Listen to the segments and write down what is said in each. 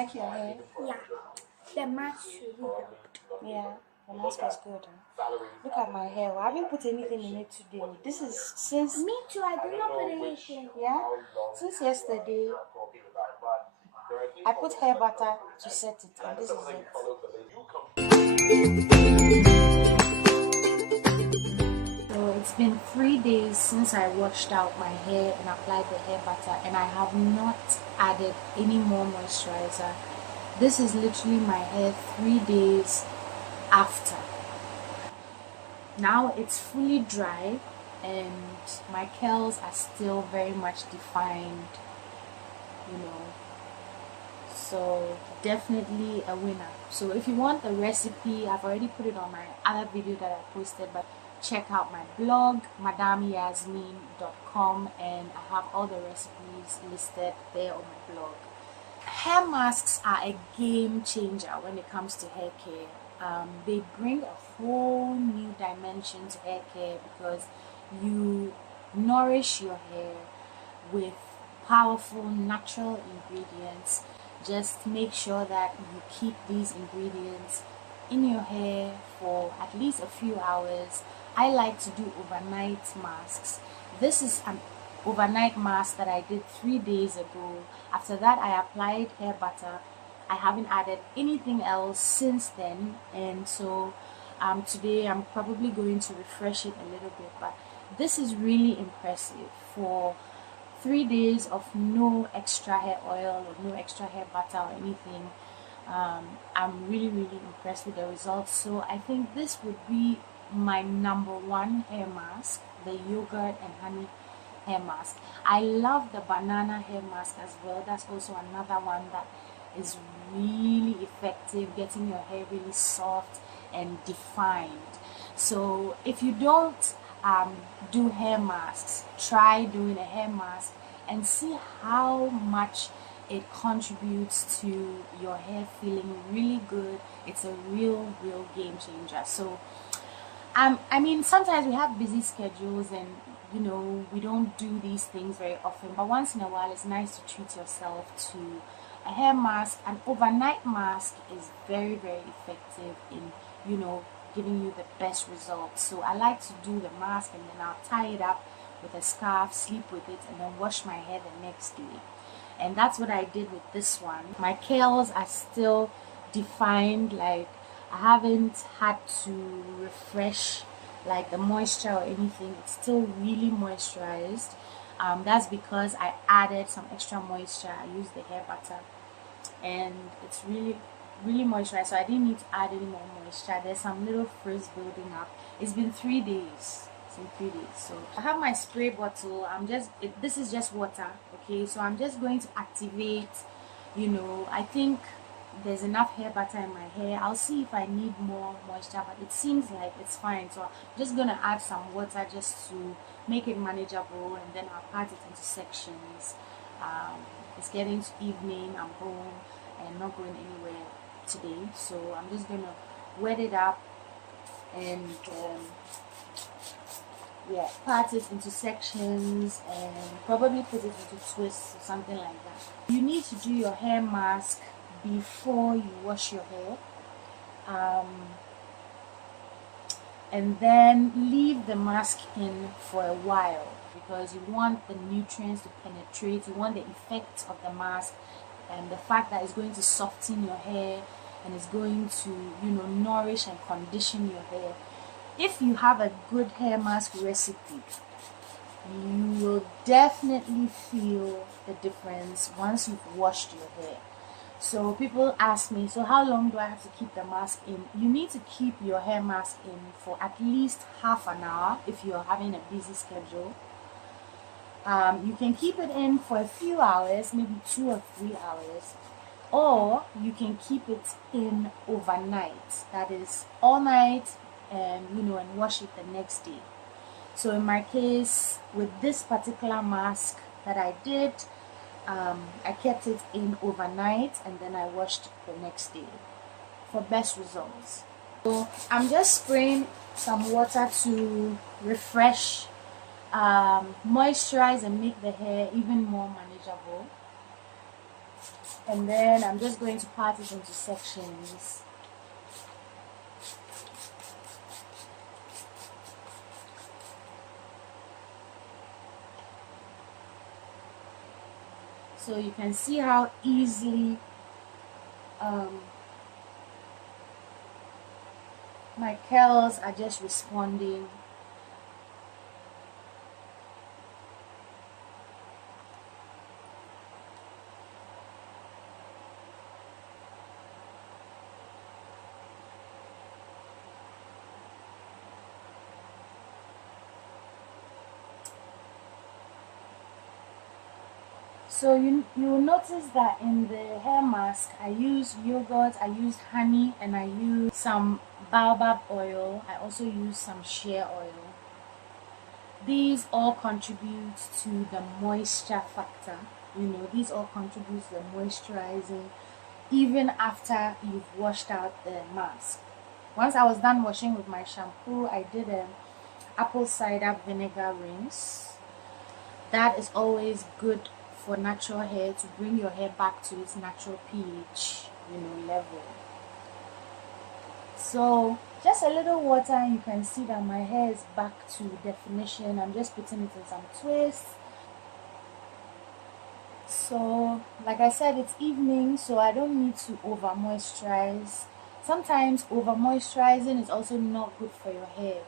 like your hair? Yeah, the mask really helped. Yeah, the mask was good. Huh? Look at my hair. I haven't put anything in it today. This is since... Me too, I did not put anything. Yeah? Since yesterday, I put hair butter to set it, and this is it. So it's been 3 days since I washed out my hair and applied the hair butter, and I have not added any more moisturizer. This is literally my hair 3 days after. Now it's fully dry and my curls are still very much defined, you know, so definitely a winner. So if you want the recipe, I've already put it on my other video that I posted, but check out my blog madameyasmin.com, and I have all the recipes listed there on my blog. Hair masks are a game changer when it comes to hair care. They bring a whole new dimension to hair care because you nourish your hair with powerful natural ingredients. Just make sure that you keep these ingredients in your hair for at least a few hours. I like to do overnight masks. This is an overnight mask that I did 3 days ago. After that, I applied hair butter. I haven't added anything else since then, and so today I'm probably going to refresh it a little bit, but this is really impressive. For 3 days of no extra hair oil or no extra hair butter or anything, I'm really impressed with the results. So I think this would be my #1 hair mask, the yogurt and honey hair mask. I love the banana hair mask as well. That's also another one that is really effective, getting your hair really soft and defined. So if you don't do hair masks, try doing a hair mask and see how much it contributes to your hair feeling really good. It's a real game changer. So I mean, sometimes we have busy schedules and you know we don't do these things very often, but once in a while it's nice to treat yourself to a hair mask. An overnight mask is very effective in, you know, giving you the best results. So I like to do the mask and then I'll tie it up with a scarf, sleep with it, and then wash my hair the next day. And that's what I did with this one. My curls are still defined, like I haven't had to refresh like the moisture or anything. It's still really moisturized. That's because I added some extra moisture. I used the hair butter and it's really moisturized, so I didn't need to add any more moisture. There's some little frizz building up. It's been 3 days. It's been 3 days. So I have my spray bottle. This is just water, okay? So I'm just going to activate, you know, I think there's enough hair butter in my hair. I'll see if I need more moisture, but it seems like it's fine. So I'm just gonna add some water just to make it manageable, and then I'll part it into sections. It's getting to evening, I'm home and not going anywhere today, so I'm just gonna wet it up and yeah, part it into sections and probably put it into twists or something like that. You need to do your hair mask before you wash your hair, and then leave the mask in for a while because you want the nutrients to penetrate. You want the effect of the mask and the fact that it's going to soften your hair and it's going to, you know, nourish and condition your hair. If you have a good hair mask recipe, you will definitely feel the difference once you've washed your hair. So people ask me, so how long do I have to keep the mask in? You need to keep your hair mask in for at least half an hour if you're having a busy schedule. You can keep it in for a few hours, maybe 2 or 3 hours, or you can keep it in overnight, that is all night, and you know, and wash it the next day. So in my case, with this particular mask that I did, I kept it in overnight and then I washed the next day for best results. So I'm just spraying some water to refresh, moisturize and make the hair even more manageable. and then I'm just going to part it into sections. So you can see how easily my curls are just responding. So you will notice that in the hair mask, I use yogurt, I use honey, and I use some baobab oil. I also use some shea oil. These all contribute to the moisture factor. These all contribute to the moisturizing even after you've washed out the mask. Once I was done washing with my shampoo, I did an apple cider vinegar rinse. That is always good for natural hair, to bring your hair back to its natural pH, level. So just a little water and you can see that my hair is back to definition. I'm just putting it in some twists. So like I said, it's evening, so I don't need to over moisturize. Sometimes over moisturizing is also not good for your hair,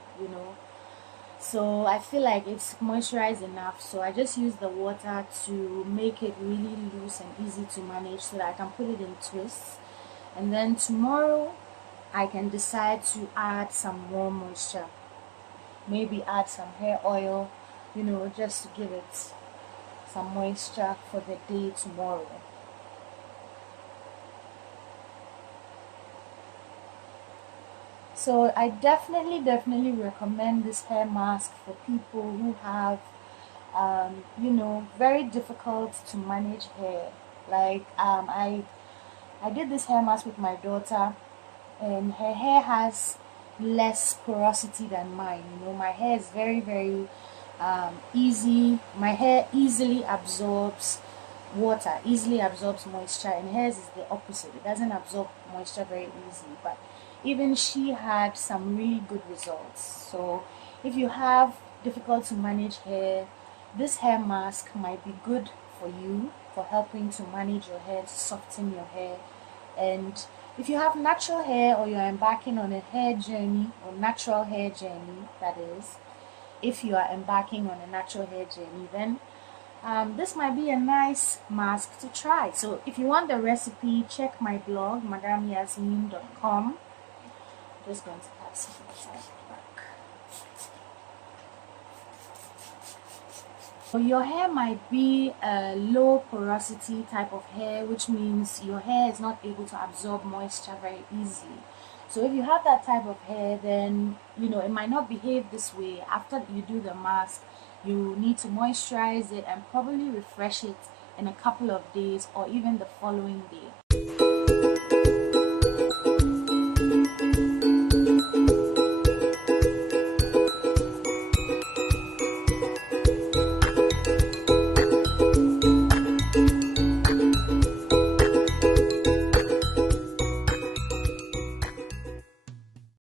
so I feel like it's moisturized enough, so I just use the water to make it really loose and easy to manage so that I can put it in twists, and then tomorrow I can decide to add some more moisture, maybe add some hair oil, just to give it some moisture for the day tomorrow. So I definitely recommend this hair mask for people who have very difficult to manage hair. Like I did this hair mask with my daughter, and her hair has less porosity than mine. My hair is very easy. My hair easily absorbs water, easily absorbs moisture, and hers is the opposite. It doesn't absorb moisture very easily, but even she had some really good results. So if you have difficult to manage hair, this hair mask might be good for you, for helping to manage your hair, to soften your hair. And if you have natural hair, or you're embarking on a hair journey, or natural hair journey, that is, if you are embarking on a natural hair journey, then this might be a nice mask to try. So if you want the recipe, check my blog, madamyasmin.com. Just going to add some back. So your hair might be a low porosity type of hair, which means your hair is not able to absorb moisture very easily. So if you have that type of hair, then it might not behave this way. After you do the mask, you need to moisturize it and probably refresh it in a couple of days or even the following day.